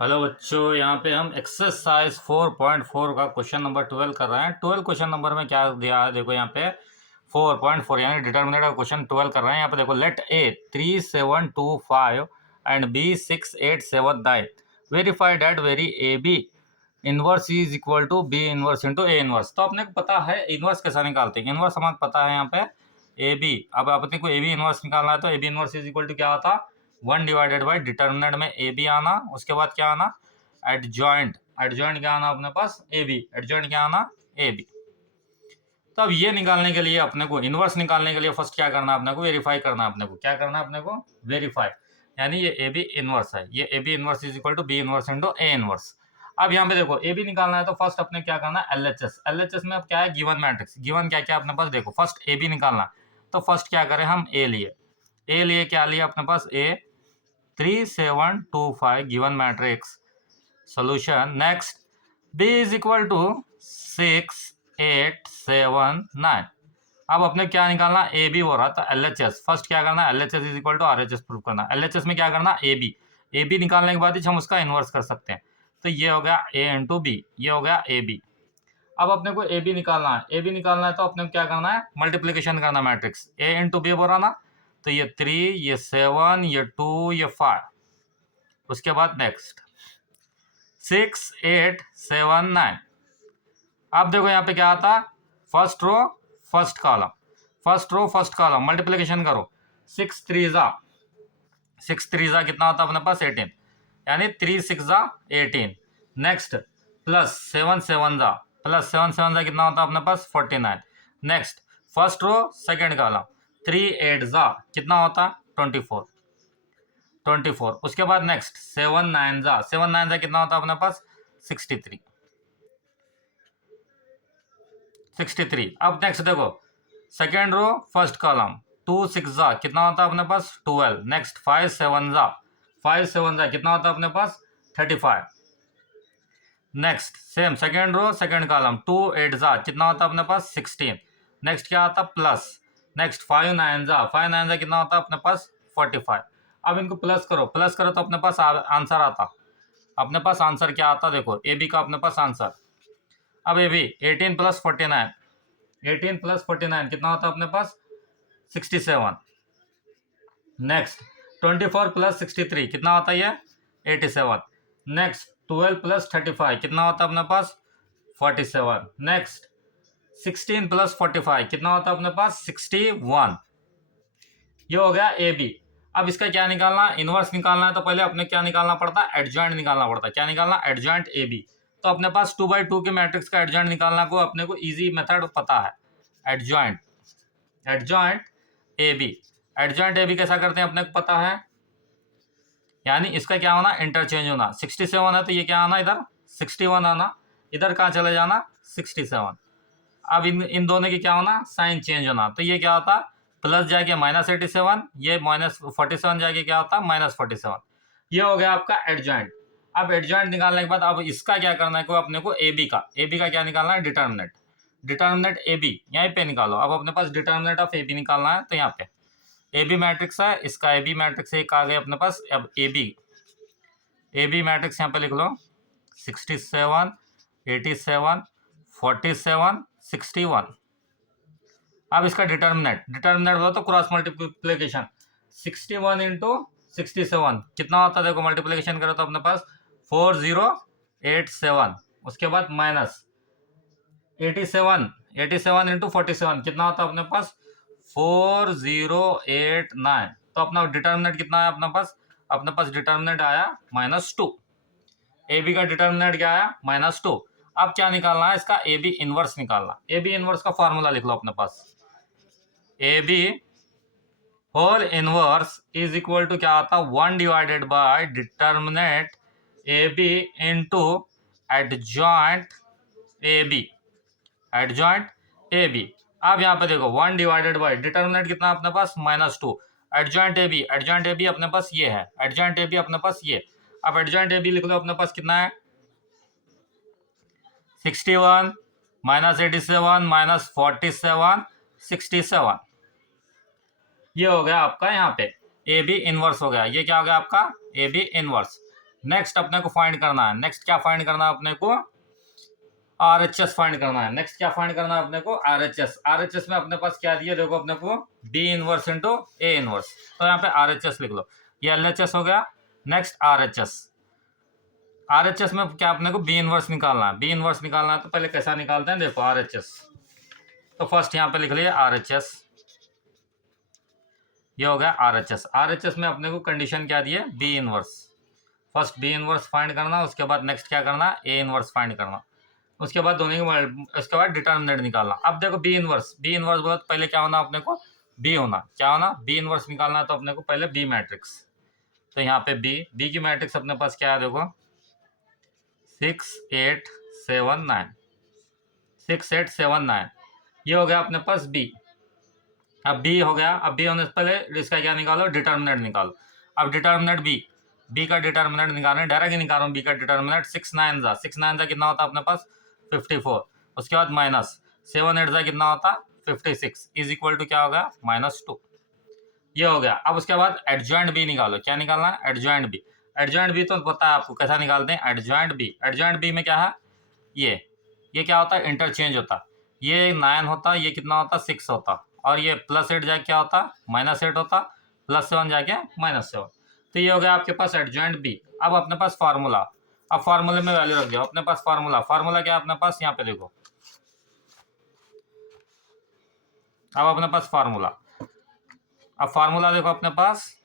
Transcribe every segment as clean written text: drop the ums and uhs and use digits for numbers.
Hello बच्चों, यहाँ पे हम एक्सरसाइज 4.4 का क्वेश्चन नंबर 12 कर रहे हैं। 12 क्वेश्चन नंबर में क्या दिया है देखो, यहाँ पे 4.4 यानी डिटर्मिनेंट का क्वेश्चन 12 कर रहे हैं। यहाँ पे देखो, let A 3 7 2 5 and B 6 8 7 9 verify that very A B inverse is equal to B inverse into A inverse. तो अपने को पता है इनवर्स कैसा निकालते हैं। इनवर्स हमें पता है यहाँ पे ए बी। अब अपने को ए बी इनवर्स निकालना है तो A B inverse is equal to क्या होता, 1 डिवाइडेड बाई डिटर्मिनेंट में ए बी आना, उसके बाद क्या आना, एडजॉइंट। एडजॉइंट क्या आना अपने पास, ए बी। एडजॉइंट क्या आना, ए बी। तो अब ये निकालने के लिए अपने को, इनवर्स निकालने के लिए फर्स्ट क्या करना है अपने को, वेरीफाई करना है अपने को। क्या करना है अपने को, वेरीफाई। यानी ये ए बी इनवर्स है, ये A B inverse is equal to B inverse into A inverse. अब यहाँ पे देखो, ए बी निकालना है तो फर्स्ट अपने क्या करना है, L H S. L H S में अब क्या है, गिवन मैट्रिक्स। गिवन क्या क्या अपने पास देखो, फर्स्ट ए बी निकालना है तो फर्स्ट क्या करें हम, ए लिए। ए लिए क्या लिया अपने पास, A 3 7 2 5 given matrix. Solution next, b is equal to 6 8 7 9। अब अपने क्या निकालना, ए बी हो रहा था एल एच एस। फर्स्ट क्या करना, L H S is equal to R H S prove करना। एल एच एस में क्या करना, ए बी। ए बी निकालने के बाद ही हम उसका इन्वर्स कर सकते हैं। तो ये हो गया ए इंटू बी, ये हो गया ए बी। अब अपने को ए बी निकालना है। ए बी निकालना है तो अपने को क्या करना है, मल्टीप्लीकेशन करना मैट्रिक्स। ए इंटू बी बोला ना, तो ये 3, ये 7, ये 2, ये 5। उसके बाद नेक्स्ट 6 8 7 9। अब देखो यहाँ पे क्या आता, first row first column, first row first column, multiplication करो। 6 3 जा कितना होता है अपने पास, 18। यानी 3 6 जा 18। नेक्स्ट प्लस 7 7 जा, प्लस 7 7 जा कितना होता है अपने पास, 49। Next first row second column, 3 8 जा कितना होता, 24 24। उसके बाद नेक्स्ट 7 9 जा, 7 9 जा कितना होता है अपने पास, 63 63। अब नेक्स्ट देखो, सेकेंड रो फर्स्ट कॉलम, 2 6 जा कितना होता है अपने पास, 12। नेक्स्ट 5 7 जा, 5 7 जा कितना होता है अपने पास, 35। Next same second row second column, 2 8 जा कितना होता है अपने पास, 16। नेक्स्ट क्या आता, प्लस। नेक्स्ट 5 9 जा, 5 9 जा कितना होता है अपने पास, 45। अब इनको प्लस करो, प्लस करो तो अपने पास आंसर आता। अपने पास आंसर क्या आता देखो, ए बी का अपने पास आंसर। अब ए बी 18 प्लस 49, 18 प्लस 49 कितना होता है अपने पास, 67। नेक्स्ट 24 प्लस 63 कितना होता है ये, 87। नेक्स्ट 12 प्लस 35 कितना होता है अपने पास, 47। नेक्स्ट 16 प्लस 45 कितना होता है अपने पास, 61। ये हो गया ए बी। अब इसका क्या निकालना, इनवर्स निकालना है तो पहले अपने क्या निकालना पड़ता है, एडजॉइंट निकालना पड़ता है। क्या निकालना, एडजॉइंट ए बी। तो अपने पास 2/2 के मैट्रिक्स का एडजॉइंट निकालना को अपने को इजी मेथड पता है, adjoint. Adjoint A B, adjoint A B कैसा करते हैं अपने को पता है। यानी इसका क्या होना, इंटरचेंज होना। 67 है तो ये क्या आना, इधर 61 आना, इधर कहाँ चले जाना, 67। अब इन दोनों की क्या होना, साइन चेंज होना। तो ये क्या होता, प्लस जाके -87, ये -47 जाके क्या होता, -47। ये हो गया आपका एडजॉइंट। अब एडजॉइंट निकालने के बाद अब इसका क्या करना है, को अपने को ए बी का, ए बी का क्या निकालना है, डिटर्मिनेंट। डिटर्मिनेंट ए बी यहीं पे निकालो। अब अपने पास डिटर्मिनेंट ऑफ ए बी निकालना है तो यहाँ पे ए बी मैट्रिक्स है, इसका ए बी मैट्रिक्स एक आ गया अपने पास। अब ए बी मैट्रिक्स यहाँ पे लिख लो, 67 87 47 61। अब इसका डिटर्मिनेंट, डिटर्मिनेंट हो तो क्रॉस मल्टीप्लिकेशन, 61 इंटू 67 कितना होता है देखो, मल्टीप्लिकेशन करो तो अपने पास 4087। उसके बाद माइनस 87, 87 इंटू 47 कितना होता है अपने पास, 4089। तो अपना डिटर्मिनेंट कितना है अपने पास डिटर्मिनेंट आया -2। ए बी का डिटर्मिनेंट क्या आया, -2। अब क्या निकालना है इसका, ए बी इनवर्स निकालना। ए बी इनवर्स का फॉर्मूला लिख लो अपने पास, A B whole inverse is equal to क्या आता, 1 divided by determinant A B into adjoint A B, adjoint A B. अब यहाँ पे देखो 1 डिवाइडेड बाय डिटर्मिनेंट कितना अपने पास, -2। Adjoint A B, adjoint A B अपने पास ये है, एडजॉइंट ए बी अपने पास ये। अब एडजॉइंट ए बी लिख लो अपने पास कितना है, 61 -87 -47 67। ये हो गया आपका यहाँ पे ए बी इनवर्स हो गया। ये क्या हो गया आपका, ए बी इनवर्स। नेक्स्ट अपने को फाइंड करना है, नेक्स्ट क्या फाइंड करना है अपने को, RHS फाइंड करना है। नेक्स्ट क्या फाइंड करना है अपने को, RHS। RHS में अपने पास क्या दिया देखो अपने को, B inverse into A inverse, तो यहाँ पे RHS लिख लो, ये LHS हो गया। नेक्स्ट RHS, RHS में क्या अपने को B इनवर्स निकालना है, B इनवर्स निकालना है तो पहले कैसा निकालते हैं देखो RHS, तो फर्स्ट यहाँ पे लिख लिए RHS, ये हो गया RHS। RHS में अपने को कंडीशन क्या दी है, B inverse, first B inverse find करना, उसके बाद नेक्स्ट क्या करना, A इनवर्स फाइंड करना, उसके बाद दोनों की, उसके बाद डिटर्मिनेंट निकालना। अब देखो B इनवर्स, B इनवर्स बोला तो पहले क्या होना अपने को, B होना, क्या होना, B इनवर्स निकालना है तो अपने को पहले B मैट्रिक्स, तो यहाँ पे B की मैट्रिक्स अपने पास क्या है देखो 6 8 7 9, 6 8 7 9, ये हो गया अपने पास B। अब B हो गया, अब B होने से पहले इसका क्या निकालो, डिटर्मिनेंट निकालो। अब डिटर्मिनेंट B का डिटर्मिनेंट निकालना है, डायरेक्ट ही निकाल रहा हूँ B का डिटर्मिनेंट, 6 9 जा कितना होता है अपने पास 54, उसके बाद माइनस 7 8 जा कितना होता 56, इज इक्वल टू क्या होगा -2, ये हो गया। अब उसके बाद एडजॉइंट B निकालो, क्या निकालना है, एडजॉइंट B। एडजॉइंट B तो पता है आपको कैसा निकालते हैं, एडजॉइंट B में क्या है, ये क्या होता है, इंटरचेंज होता, ये 9 होता, ये कितना होता 6 होता, और ये +8 जाके क्या होता -8 होता, +7 जाके -7, तो ये हो गया आपके पास एडजॉइंट B। अब अपने पास फार्मूला, अब फार्मूले में वैल्यू रख दिया अपने पास, फार्मूला क्या है अपने पास, यहाँ पे देखो, अब अपने पास फार्मूला, अब फार्मूला देखो अपने पास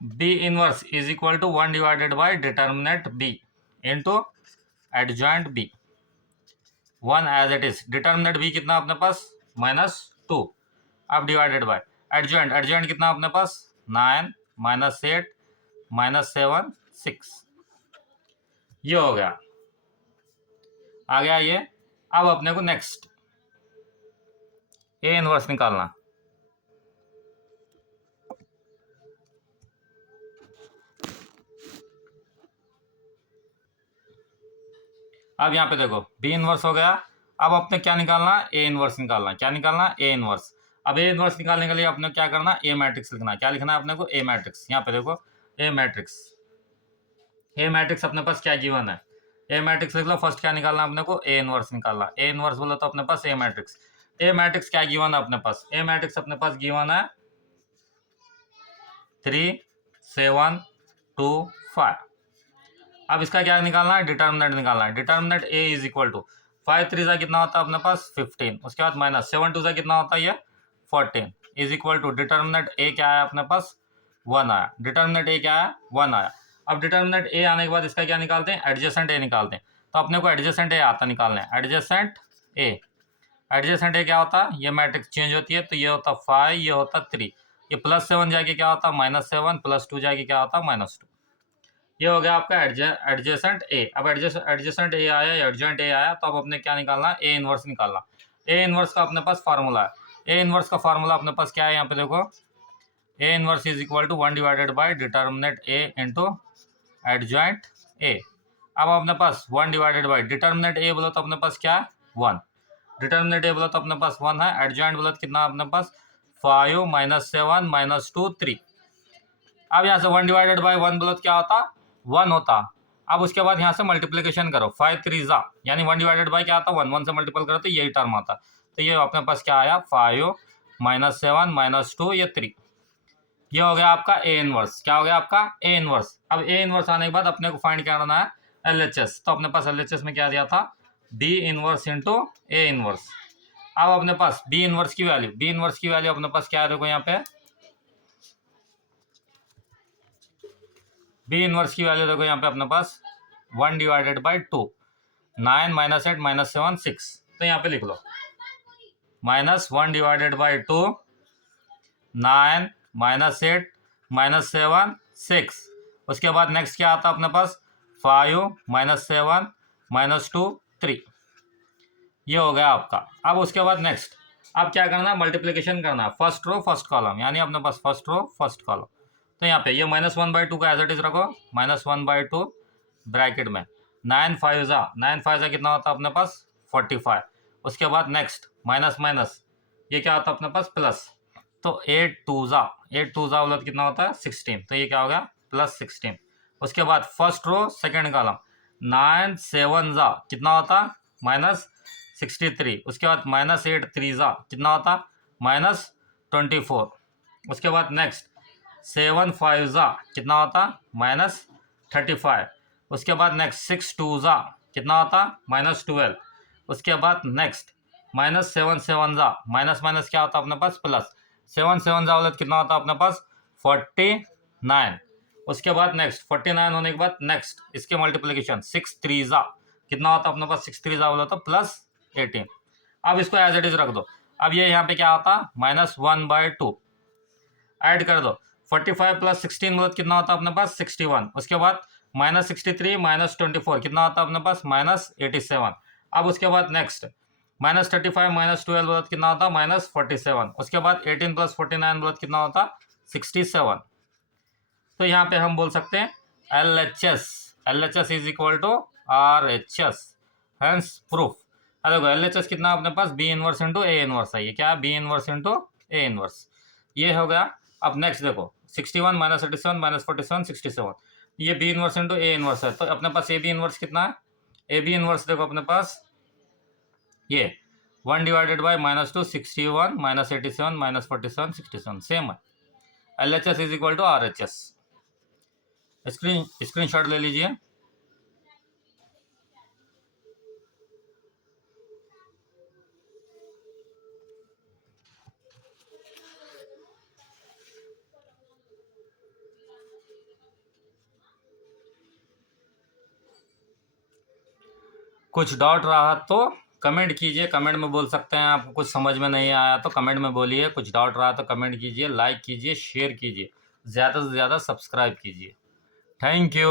B inverse is equal to 1 divided by determinant B into adjoint B, 1 as it is, determinant B कितना अपने पास -2, अब डिवाइडेड बाय एडजॉइंट कितना अपने पास 9 -8 -7 6, ये हो गया, आ गया ये। अब अपने को नेक्स्ट A इनवर्स निकालना, अब यहाँ पे देखो B इनवर्स हो गया। अब अपने क्या निकालना, A इनवर्स निकालना, क्या निकालना, A इनवर्स। अब A इनवर्स निकालने के लिए अपने क्या करना, A मैट्रिक्स लिखना, क्या लिखना है अपने को, A मैट्रिक्स, यहाँ पे देखो A मैट्रिक्स अपने पास क्या गिवन है, A मैट्रिक्स लिख लो। फर्स्ट क्या निकालना अपने को, A इनवर्स निकालना, A इनवर्स बोलो तो अपने पास A मैट्रिक्स क्या गिवन है अपने पास, A मैट्रिक्स अपने पास गिवन है 3 7 2 5। अब इसका क्या निकालना है, डिटर्मिनेंट निकालना है, determinant A is equal to 5 3 कितना होता है अपने पास 15, उसके बाद -7 2 कितना होता है ये 14, is equal to determinant A क्या आया अपने पास 1 आया, डिटर्मिनेंट A क्या आया 1 आया। अब डिटर्मिनेंट A आने के बाद इसका क्या निकालते हैं, एडजेसेंट A निकालते हैं, तो अपने को एडजेसेंट A आता निकालना है, एडजेसेंट A क्या होता है, ये मैट्रिक्स चेंज होती है, तो ये होता 5, ये होता 3, ये +7 जाके क्या होता -7, +2 जाके क्या होता -2, ये हो गया आपका एडजेसेंट A। अब एडजेसेंट A आया, एडजॉइंट A आया, तो अब अपने क्या निकालना, A इनवर्स निकालना। A इनवर्स का अपने पास फार्मूला है, A इनवर्स का फार्मूला अपने पास क्या है, यहाँ पे देखो A inverse is equal to 1 divided by determinant A into adjoint A। अब अपने पास 1 डिवाइडेड बाई डिटर्मिनेंट A बोलो तो अपने पास क्या है 1, डिटर्मिनेंट A बोलो तो अपने पास 1 है, एडजॉइंट बोलो तो कितना अपने पास 5 -7 -2 3। अब यहाँ से 1 डिवाइडेड बाई 1 बोलो तो क्या होता 1 होता। अब उसके बाद यहाँ से मल्टीप्लिकेशन करो, 5 3 यानी 1 डिवाइडेड बाई क्या आता 1, 1 से मल्टीपल करो तो यही टर्म आता, तो ये अपने पास क्या आया 5 -7 -2 ये 3, ये हो गया आपका A इनवर्स। क्या हो गया आपका A इनवर्स। अब A इनवर्स आने के बाद अपने को फाइंड करना है LHS, तो अपने पास LHS में क्या दिया था B inverse into A inverse. अब अपने पास B इनवर्स की वैल्यू अपने पास क्या है देखो यहाँ पे B इनवर्स की वैल्यू देखो यहाँ पे अपने पास 1 डिवाइडेड बाई 2, 9 -8 -7 6, तो यहाँ पे लिख लो -1 डिवाइडेड बाई 2 9 -8 -7 6, उसके बाद नेक्स्ट क्या आता अपने पास 5 -7 -2 3, ये हो गया आपका। अब उसके बाद नेक्स्ट अब क्या करना है, मल्टीप्लिकेशन करना है, फर्स्ट रो फर्स्ट कॉलम, यानी अपने पास फर्स्ट रो फर्स्ट कॉलम, तो यहाँ पे ये -1/2 का एज इट इज रखो, -1/2 ब्रैकेट में 9 5 कितना होता है अपने पास 45, उसके बाद नेक्स्ट माइनस माइनस ये क्या होता है अपने पास प्लस, तो 8 2 बोला तो कितना होता है 16, तो ये क्या हो गया +16। उसके बाद फर्स्ट रो सेकंड कॉलम 9 7 कितना होता -63। उसके बाद -8 3 कितना होता -24। उसके बाद नेक्स्ट 7 5 कितना होता -35। उसके बाद नेक्स्ट 6 2 कितना होता -12। उसके बाद नेक्स्ट -7 7 माइनस माइनस क्या होता अपने पास प्लस। 7 7 बोले तो कितना होता अपने पास 49। उसके बाद नेक्स्ट 49 होने के बाद नेक्स्ट इसके मल्टीप्लिकेशन 6 3 कितना होता अपने पास 6 3 बोला तो +18। अब इसको एज इट इज रख दो। अब ये यहाँ पे क्या होता -1/2 ऐड कर दो। 45 + 16 बोले तो कितना होता अपने पास 61। उसके बाद -63 -24 कितना होता अपने पास -87। अब उसके बाद नेक्स्ट -35 -12 बोले तो कितना होता -47। उसके बाद 18 + 49 बोले तो कितना होता 67। तो यहाँ पे हम बोल सकते हैं LHS is equal to RHS, hence proof. देखो LHS कितना अपने पास B inverse into A inverse है। ये क्या है B inverse into A inverse, ये हो गया। अब नेक्स्ट देखो 61 -87 -47 67, ये B inverse into A inverse है। तो अपने पास AB इनवर्स कितना है, AB इनवर्स देखो अपने पास ये 1 डिवाइडेड बाई -2 61 -87 -47 67 सेम है। LHS is equal to RHS। Screenshot ले लीजिए। कुछ डाउट रहा तो कमेंट कीजिए, कमेंट में बोल सकते हैं। आपको कुछ समझ में नहीं आया तो कमेंट में बोलिए। कुछ डाउट रहा तो कमेंट कीजिए, लाइक कीजिए, शेयर कीजिए, ज़्यादा से ज़्यादा सब्सक्राइब कीजिए। Thank you.